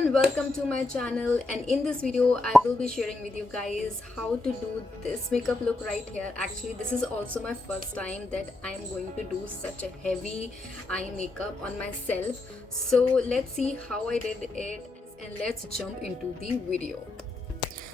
everyone, welcome to my channel, and in this video I will be sharing with you guys how to do this makeup look right here. Actually, this is also my first time that I am going to do such a heavy eye makeup on myself. So let's see how I did it and let's jump into the video.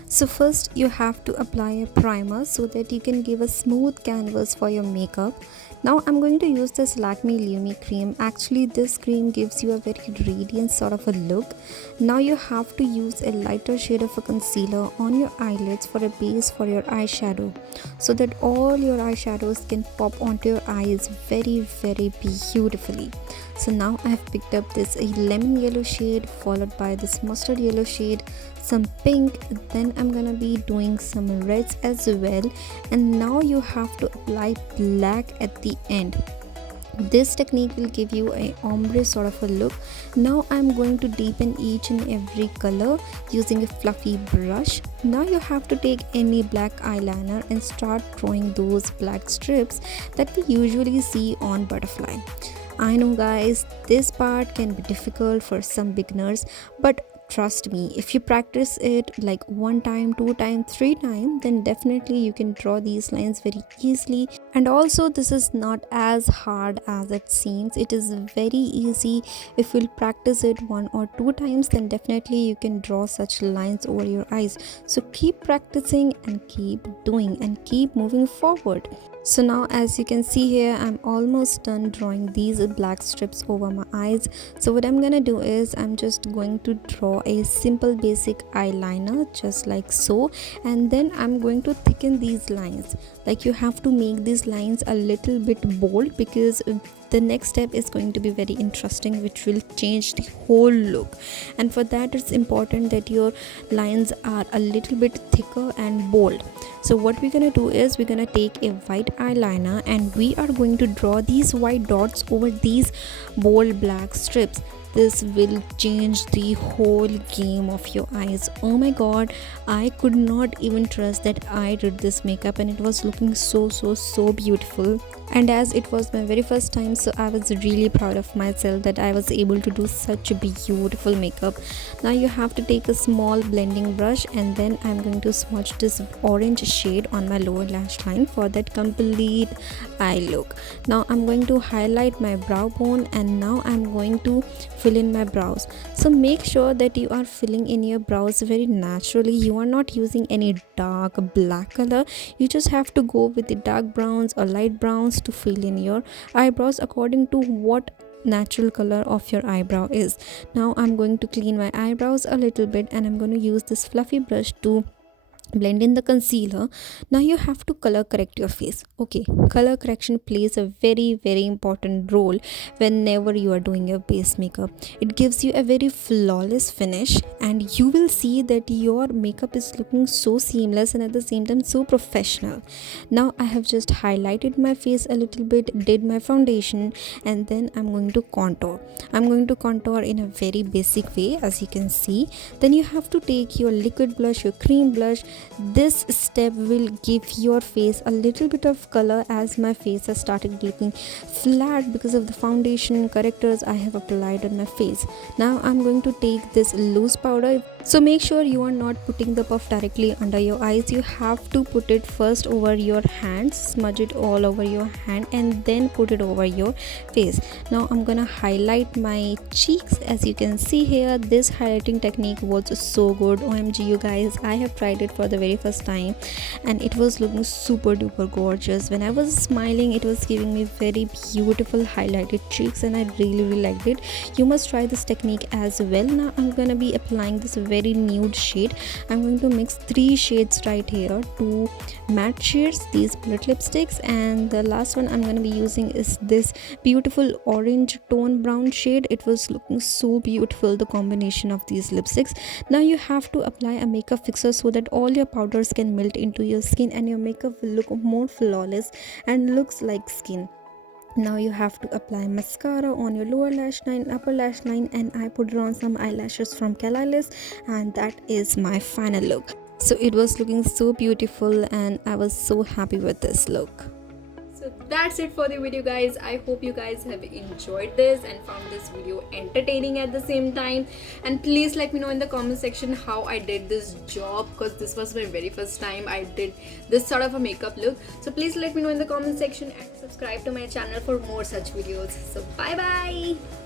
So first you have to apply a primer so that you can give a smooth canvas for your makeup. Now I'm going to use this Lakme Lumi cream. Actually this cream gives you a very radiant sort of a look. Now you have to use a lighter shade of a concealer on your eyelids for a base for your eyeshadow, so that all your eyeshadows can pop onto your eyes very beautifully. So now I have picked up this lemon yellow shade followed by this mustard yellow shade, some pink, then I'm gonna be doing some reds as well, and now you have to apply black at the end. This technique will give you a ombre sort of a look. Now I'm going to deepen each and every color using a fluffy brush. Now you have to take any black eyeliner and start drawing those black strips that we usually see on butterfly. I know guys, this part can be difficult for some beginners, but trust me, if you practice it like one time, two times, three times, then definitely you can draw these lines very easily. And also this is not as hard as it seems. It is very easy. If you'll practice it one or two times, then definitely you can draw such lines over your eyes. So keep practicing and keep doing and keep moving forward. So now as you can see here, I'm almost done drawing these black strips over my eyes. So what I'm gonna do is I'm just going to draw a simple basic eyeliner just like so, and then I'm going to thicken these lines. Like you have to make these lines a little bit bold, because the next step is going to be very interesting, which will change the whole look. And for that it's important that your lines are a little bit thicker and bold. So what we're gonna do is we're gonna take a white eyeliner and we are going to draw these white dots over these bold black strips. This will change the whole game of your eyes. Oh my god, I could not even trust that I did this makeup, and it was looking so beautiful. And as it was my very first time, so I was really proud of myself that I was able to do such a beautiful makeup. Now you have to take a small blending brush, and then I'm going to smudge this orange shade on my lower lash line for that complete eye look. Now I'm going to highlight my brow bone, and now I'm going to fill in my brows. So make sure that you are filling in your brows very naturally. You are not using any dark black color. You just have to go with the dark browns or light browns to fill in your eyebrows according to what natural color of your eyebrow is. Now I'm going to clean my eyebrows a little bit, and I'm going to use this fluffy brush to blend in the concealer. Now you have to color correct your face. Okay, color correction plays a very important role whenever you are doing your base makeup. It gives you a very flawless finish, and you will see that your makeup is looking so seamless and at the same time so professional. Now I have just highlighted my face a little bit, did my foundation, and then I'm going to contour. I'm going to contour in a very basic way, as you can see. Then you have to take your liquid blush, your cream blush. This step will give your face a little bit of color, as my face has started looking flat because of the foundation correctors I have applied on my face. Now I'm going to take this loose powder. So make sure you are not putting the puff directly under your eyes. You have to put it first over your hands, smudge it all over your hand, and then put it over your face. Now I'm gonna highlight my cheeks. As you can see here, this highlighting technique was so good. OMG you guys, I have tried it for the very first time and it was looking super duper gorgeous. When I was smiling, it was giving me very beautiful highlighted cheeks, and I really liked it. You must try this technique as well. Now I'm gonna be applying this very nude shade. I'm going to mix 3 shades right here, 2 matte shades, these bullet lipsticks, and the last one I'm going to be using is this beautiful orange tone brown shade. It was looking so beautiful, the combination of these lipsticks. Now you have to apply a makeup fixer so that all your powders can melt into your skin and your makeup will look more flawless and looks like skin. Now you have to apply mascara on your lower lash line, upper lash line, and I put on some eyelashes from Kalilis, and that is my final look. So it was looking so beautiful and I was so happy with this look. So that's it for the video, guys. I hope you guys have enjoyed this and found this video entertaining at the same time. And please let me know in the comment section how I did this job, because this was my very first time I did this sort of a makeup look. So please let me know in the comment section and subscribe to my channel for more such videos. So bye bye.